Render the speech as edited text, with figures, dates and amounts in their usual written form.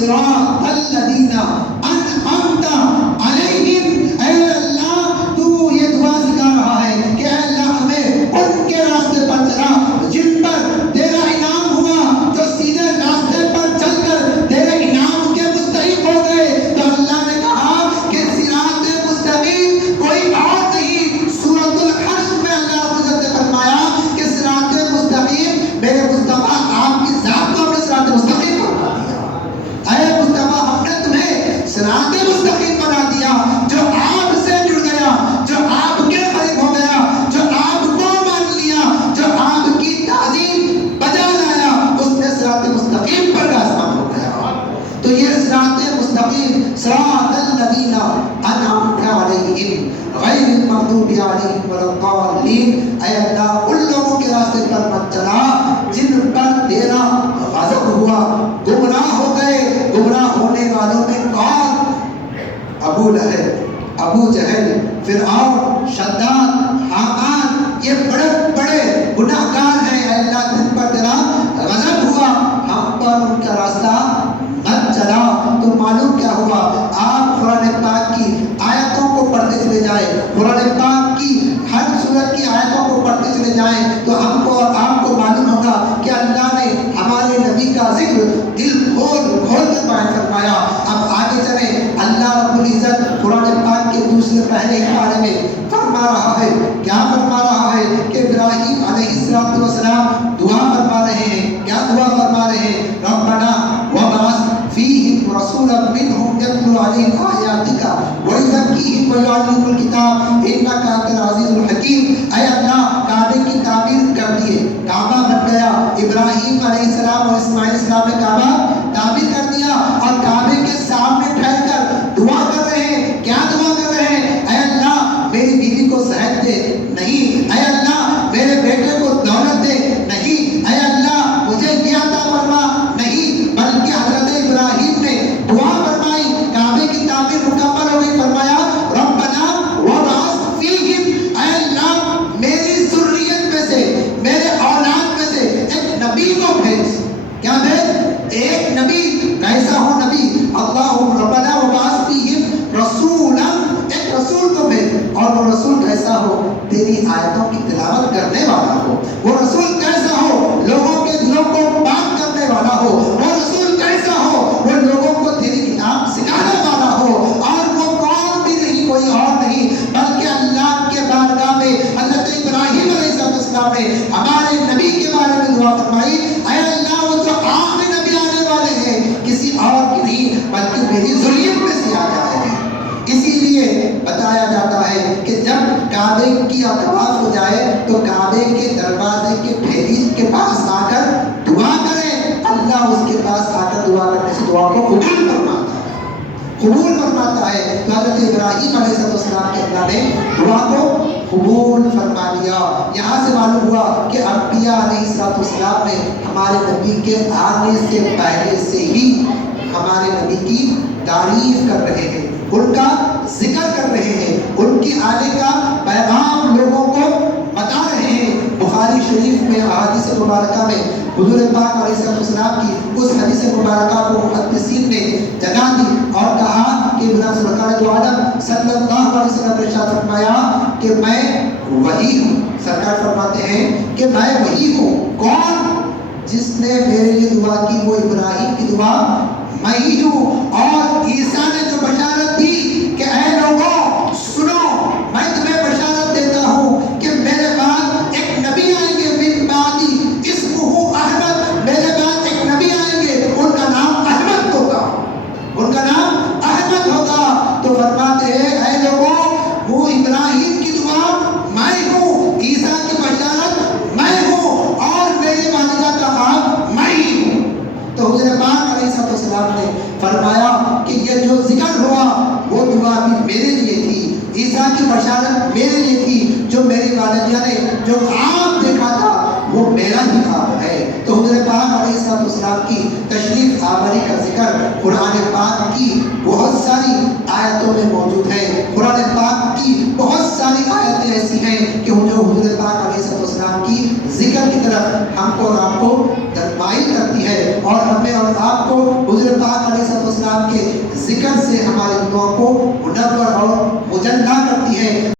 صراط الذین انعمت علیہم، اے اللہ تو یہ دعا سکھا رہا ہے کہ اے اللہ ہمیں ان کے راستے پر چلا جن پر تیرا انعام ہوا، جو سیدھے راستے پر چل کر تیرے انعام کے مستحق ہو گئے۔ تو اللہ نے کہا کہ صراط مستقیم کوئی اور نہیں، سورۃ الحشر میں اللہ رب العزت نے فرمایا کہ صراط مستقیم میرے مصطفیٰ آپ کی ذات کو ہم نے صراط مستقیم بنا دیا۔ اے مصطفیٰ ہم نے تمہیں صراط مستقیم بنا دیا، جو آپ سے جڑ گیا، جو آپ کے قریب ہو گیا، جو آپ کو مان لیا، جو آپ کی تعظیم بجا لایا، اس نے صراط مستقیم پر راسمان ہو گیا۔ تو یہ صراط مستقیم صراط الذین انعمت علیہم غیر المغضوب علیہم ولا الضالین، اے اللہ ان لوگوں کے راستے پر مت چلا جن پر تیرا غضب ہوا، گمراہ ہو گئے۔ گمراہ ہونے والوں میں کون؟ ابو لہب، ابو جہل، فرعون، شداد، حامان، یہ بڑے بڑے گناہگار ہیں۔ اے اللہ جن پر تیرا غضب ہوا، ہم پر ان کا راستہ مت چلا۔ تو معلوم کیا ہوا؟ آپ قرآن پاک کی آیتوں کو پڑھتے چلے جائیں، قرآن پاک کی ہر سورت کی آیتوں کو پڑھتے چلے جائیں تو ہم کو اور آپ کو معلوم ہوگا کہ اللہ نے ہمارے نبی کا ذکر دل کھول کھول کر بیان فرمایا۔ اب آگے چلیں، اللہ رب العزت قرآن پاک کے دوسرے پہلے پارے میں فرما رہا ہے، کیا فرما رہا ہے کہ ابراہیم علیہ السلام دعا فرما رہے ہیں۔ کیا دعا فرما رہے ہیں؟ ربنا وبعث فیہم رسولا منہم یتلو علیہم آیاتک ویزکیہم ویعلمہم الکتاب انک انت العزیز الحکیم۔ اے اللہ کعبے کی تعمیر کر دیے، کعبہ بن گیا۔ ابراہیم علیہ السلام اور اسماعیل السلام نے کعبہ تعمیر کر دیا اور کعبے کے سامنے ٹھہر کر دعا کر رہے ہیں۔ کیا دعا کر رہے ہیں؟ اے اللہ میری بیوی کو صحت دے، نہیں۔ اے اللہ میرے بیٹے کو دولت دے، نہیں۔ اے اللہ مجھے یہ عطا فرما، نہیں۔ بلکہ حضرت ابراہیم نے دعا فرمائی، کعبے کی تعمیر مکمل ہو گئی، فرمایا ربنا وبعث فیہم، اے اللہ میری ذریت میں سے، میرے اولاد میں سے ایک نبی کو بھیج۔ کیا بھیج؟ ایک نبی۔ کیسا ہو نبی؟ اللہم ربنا وبعث فیہم رسولا، ایک رسول کو بھیج، اور وہ رسول کیسا ہو؟ تیری آیتوں کی تلاوت کرنے والا ہو۔ وہ رسول کیسا ہو؟ لوگوں کے دلوں کو پاک کرنے والا ہو۔ وہ رسول کیسا ہو؟ وہ لوگوں کو تیری کتاب سکھانے والا ہو۔ اور وہ کون بھی نہیں، کوئی اور نہیں بلکہ اللہ کے بارگاہ میں حضرت ابراہیم علیہ السلام نے ہمارے نبی کے بارے میں دعا فرمائی، اے اللہ وہ جو آخری نبی آنے والے ہیں کسی اور کی نہیں بلکہ میری ذریت میں سے آ جائے ہیں۔ اسی لیے بتایا جاتا ہے کہ جب کعبے کی طواف ہو جائے تو کعبے کے دروازے کے دہلیز کے پاس آ کر دعا کرے، اللہ اس کے پاس آ کر دعا کرنے سے دعا کو قبول فرماتا ہے، قبول فرماتا ہے۔ تو حضرت ابراہیم علیہ السلام کے اللہ نے دعا کو قبول فرما لیا۔ یہاں سے معلوم ہوا کہ انبیاء علیہ السلام نے ہمارے نبی کے آنے سے پہلے سے ہی ہمارے نبی کی تعریف کر رہے ہیں، ان کا ذکر کر رہے ہیں، ان کی آنے کا پیغام لوگوں کو بتا رہے ہیں۔ بخاری شریف میں احادیث مبارکہ میں حضور پاک علیہ السلام کی اس حدیث مبارکہ کو محدثین نے جگہ دی اور کہا کہ بنا سرکار دو عالم صلی اللہ علیہ وسلم نے ارشاد فرمایا کہ میں وہی ہوں۔ سرکار فرماتے ہیں کہ میں وہی ہوں۔ کون؟ جس نے میرے لیے دعا کی وہ ابراہیم کی دعا میں ہی ہوں۔ اور عیسیٰ نے جو بشارت دی کہ اے لوگوں سنو، میں تمہیں بشارت دیتا ہوں کہ میرے بعد ایک نبی آئیں گے، من بعدی اسمہ احمد، میرے بعد ایک نبی آئیں گے، ان کا نام احمد ہوگا، ان کا نام احمد ہوگا۔ تو فرماتے ہیں اے لوگوں وہ ابراہیم کی دعا میں ہوں، عیسیٰ کی بشارت میں ہوں، اور میری والدہ کا خواب میں ہی ہوں۔ تو حضور پاک علیہ السلام نے فرمایا کہ یہ جو ذکر ہوا وہ دعا بھی میرے لیے تھی، عیسیٰ کی بشارت میرے لیے تھی، جو میری والدہ نے جو خواب دیکھا تھا وہ میرا ہی خواب ہے۔ تو حضور پاک علیہ السلام کی تشریف آوری کا ذکر قرآن پاک کی بہت ساری آیتوں میں موجود ہے۔ قرآن پاک کی بہت ساری آیتیں ایسی ہیں کہ جو حضور پاک علیہ السلام کی ذکر کی طرف ہم کو اور آپ کو ترغیب کرتی ہے، اور ہمیں اور آپ کو حضور پاک علیہ کے ذکر سے ہماری دعا کو